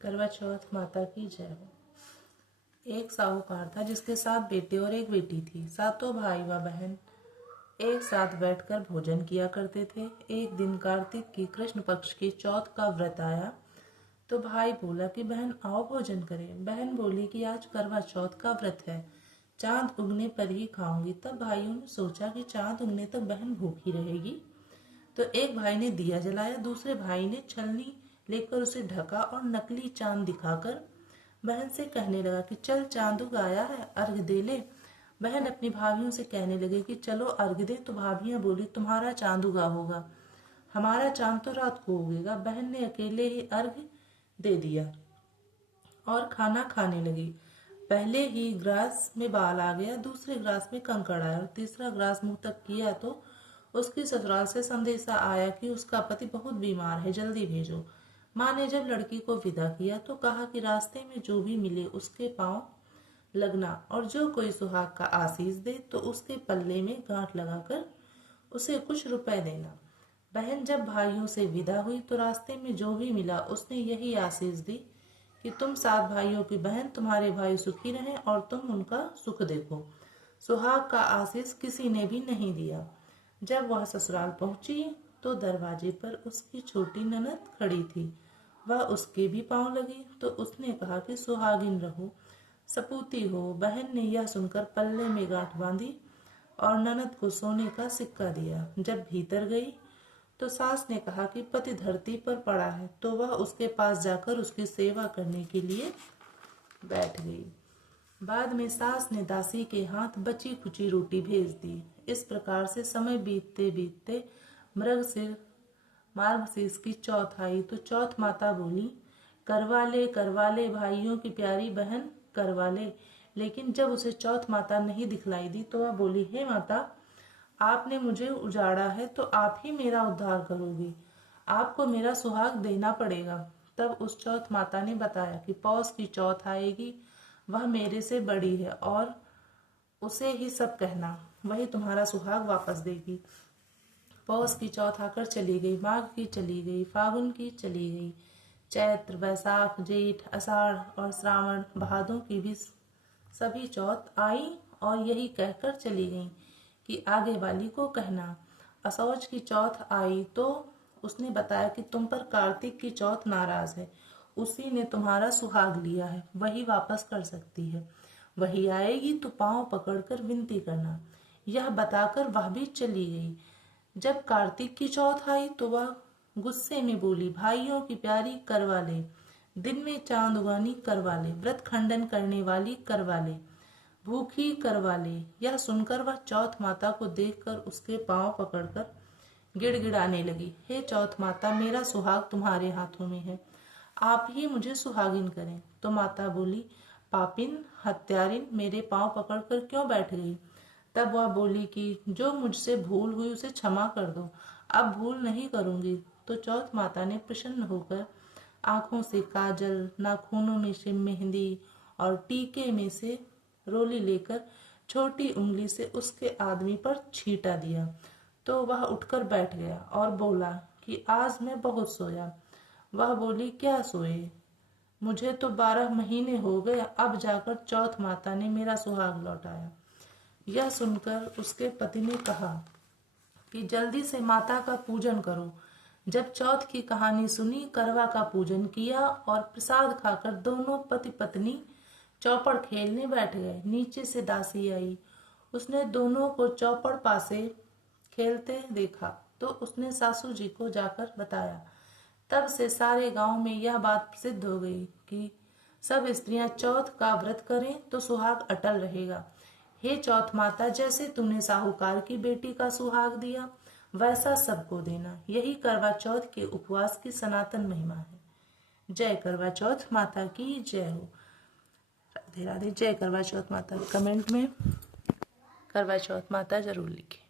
करवा चौथ माता की जय हो। एक साहूकार था जिसके 7 बेटे और एक बेटी थी। सातों भाई व बहन एक साथ बैठकर भोजन किया करते थे। एक दिन कार्तिक की कृष्ण पक्ष की चौथ का व्रत आया तो भाई बोला कि बहन आओ भोजन करें। बहन बोली कि आज करवा चौथ का व्रत है, चांद उगने पर ही खाऊंगी। तब भाइयों ने सोचा कि चांद उगने तक बहन भूखी रहेगी, तो एक भाई ने दिया जलाया, दूसरे भाई ने छलनी लेकर उसे ढका और नकली चांद दिखाकर बहन से कहने लगा कि चल चांद उग आया है, अर्घ दे ले। बहन अपनी भाभियों से कहने लगे कि चलो अर्घ दे, तो भाभियां बोली तुम्हारा चांद उगा होगा, हमारा चांद तो रात को उगेगा। बहन ने अकेले ही अर्घ दे दिया और खाना खाने लगी। पहले ही ग्रास में बाल आ गया, दूसरे ग्रास में कंकड़ आया और तीसरा ग्रास मुंह तक किया तो उसकी ससुराल से संदेशा आया कि उसका पति बहुत बीमार है, जल्दी भेजो। माँ ने जब लड़की को विदा किया तो कहा कि रास्ते में जो भी मिले उसके पांव लगना और जो कोई सुहाग का आशीष दे तो उसके पल्ले में गांठ लगाकर उसे कुछ रुपए देना। बहन जब भाइयों से विदा हुई तो रास्ते में जो भी मिला उसने यही आशीष दी कि तुम 7 भाइयों की बहन, तुम्हारे भाई सुखी रहें और तुम उनका सुख देखो। सुहाग का आशीष किसी ने भी नहीं दिया। जब वह ससुराल पहुंची तो दरवाजे पर उसकी छोटी ननद खड़ी थी। वह उसके भी पांव लगी तो उसने कहा कि सुहागिन रहो, सपूती हो। बहन ने यह सुनकर पल्ले में गांठ बांधी और ननद को सोने का सिक्का दिया। जब भीतर गई तो सास ने कहा कि पति धरती पर पड़ा है, तो वह उसके पास जाकर उसकी सेवा करने के लिए बैठ गई। बाद में सास ने दासी के हाथ बची खुची रोटी भेज दी। इस प्रकार से समय बीतते बीतते मार्गशीर्ष की चौथ आई तो चौथ माता बोली करवा ले भाइयों की प्यारी बहन करवा ले। लेकिन जब उसे चौथ माता नहीं दिखलाई दी तो वह बोली, हे माता, आपने मुझे उजाड़ा है तो आप ही मेरा उद्धार करोगी, आपको मेरा सुहाग देना पड़ेगा। तब उस चौथ माता ने बताया कि पौष की चौथ आएगी, वह मेरे से बड़ी है और उसे ही सब कहना, वही तुम्हारा सुहाग वापस देगी। पौष की चौथ आकर चली गई, माघ की चली गई, फागुन की चली गई, चैत्र, वैशाख, जेठ, आषाढ़ और श्रावण, भादों की भी सभी चौथ आई और यही कहकर चली गई कि आगे वाली को कहना। असौज की चौथ आई तो उसने बताया कि तुम पर कार्तिक की चौथ नाराज है, उसी ने तुम्हारा सुहाग लिया है, वही वापस कर सकती है। वही आएगी तो पांव पकड़कर विनती करना। यह बताकर वह भी चली गई। जब कार्तिक की चौथ आई तो वह गुस्से में बोली, भाइयों की प्यारी करवा ले, दिन में चांद उगानी करवा ले, व्रत खंडन करने वाली करवा ले, भूखी करवा ले। यह सुनकर वह चौथ माता को देखकर उसके पांव पकड़कर गिड़गिड़ाने लगी, हे चौथ माता, मेरा सुहाग तुम्हारे हाथों में है, आप ही मुझे सुहागिन करें। तो माता बोली, पापिन हत्यारिन, मेरे पांव पकड़कर क्यों बैठ गई? तब वह बोली कि जो मुझसे भूल हुई उसे क्षमा कर दो, अब भूल नहीं करूंगी। तो चौथ माता ने प्रसन्न होकर आंखों से काजल, नाखूनों में से मेहंदी और टीके में से रोली लेकर छोटी उंगली से उसके आदमी पर छींटा दिया तो वह उठकर बैठ गया और बोला कि आज मैं बहुत सोया। वह बोली, क्या सोए? मुझे तो 12 महीने हो गए, अब जाकर चौथ माता ने मेरा सुहाग लौटाया। यह सुनकर उसके पति ने कहा कि जल्दी से माता का पूजन करो। जब चौथ की कहानी सुनी, करवा का पूजन किया और प्रसाद खाकर दोनों पति पत्नी चौपड़ खेलने बैठ गए। नीचे से दासी आई, उसने दोनों को चौपड़ पासे खेलते देखा तो उसने सासू जी को जाकर बताया। तब से सारे गांव में यह बात प्रसिद्ध हो गई कि सब स्त्रियां चौथ का व्रत करें तो सुहाग अटल रहेगा। हे चौथ माता, जैसे तुमने साहूकार की बेटी का सुहाग दिया वैसा सबको देना। यही करवा चौथ के उपवास की सनातन महिमा है। जय करवा चौथ माता की जय हो। राधे राधे। जय करवा चौथ माता। कमेंट में करवा चौथ माता जरूर लिखें।